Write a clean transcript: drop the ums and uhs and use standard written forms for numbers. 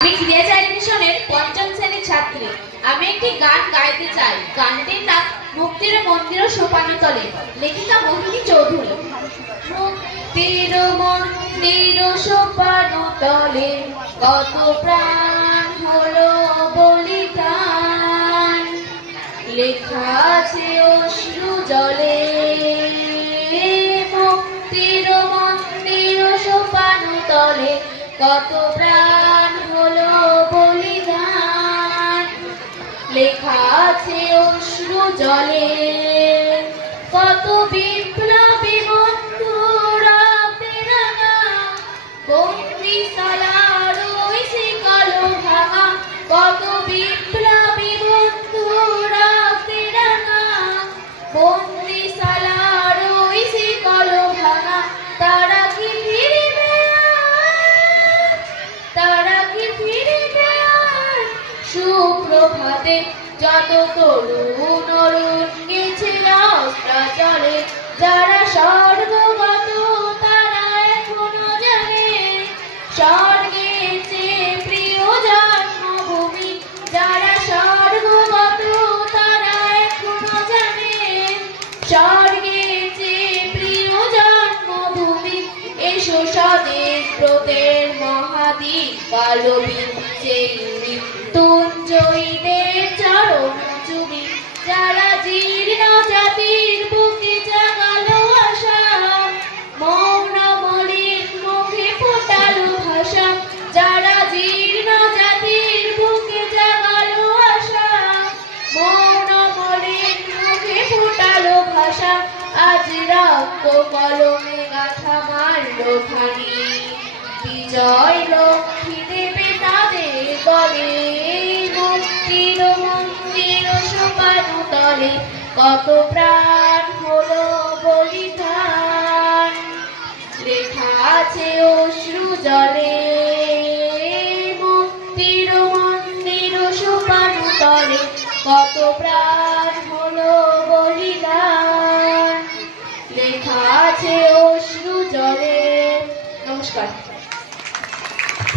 আমি ক্রিয়াচারী মিশনের পঞ্চম শ্রেণীর ছাত্রী। আমি একটি গান গাইতে চাই। গানটির নাম মুক্তির মন্দির সোপানতলে, লেখিকা মোহিনী চৌধুরী। মুক্তির মন্দির সোপানতলে কত প্রাণ হলো বলিদান, লেখা আছে অশ্রু জলে। মুক্তির মন্দির সোপানতলে কত প্রাণ হলো বলিদান, লেখা আছে অশ্রু জলে। কত বিপ্লবী বন্ধুরা তেরাঙা, বন্দিশালার ওই শিকল ভাঙা। কত বিপ্লবী বন্ধুরা তেরাঙা, বন্দিশালার ওই শিকল ভাঙা। তারা কি ফিরিবে, তারা কি ফিরিবে সুপ্রভাতে? যত তরুণ অরুণ গেছে অস্ত্রাচলে, যারা স্বর্গগত তারা এখনো জানে স্বর্গের চেয়ে প্রিয় জন্মভূমি। যারা স্বর্গগত তারা এখনো জানে স্বর্গের চেয়ে প্রিয় জন্মভূমি। এসো স্বদেশ ব্রতের মহাদ্বীপ কালবিঞ্চে মৃত্যুঞ্জয়ীদের চরম চুমি। যারা জীর্ণ জাতির বুকে জাগালো আশা, মৌন মলিন মুখে ফোটালো ভাষা। যারা জীর্ণ জাতির বুকে জাগালো আশা, মৌন মলিন মুখে ফোটালো ভাষা। আজ রক্ত কলমে গাথা মারল খানি, বিজয় লক্ষ্মী দেবে তাদের বলে। মুক্তির মন্দির সোপানতলে কত প্রাণ হলো বলিদান, লেখা আছে অশ্রু জলে। মুক্তির মন্দির সোপানতলে কত প্রাণ হলো বলিদান, লেখা আছে অশ্রু জলে। নমস্কার।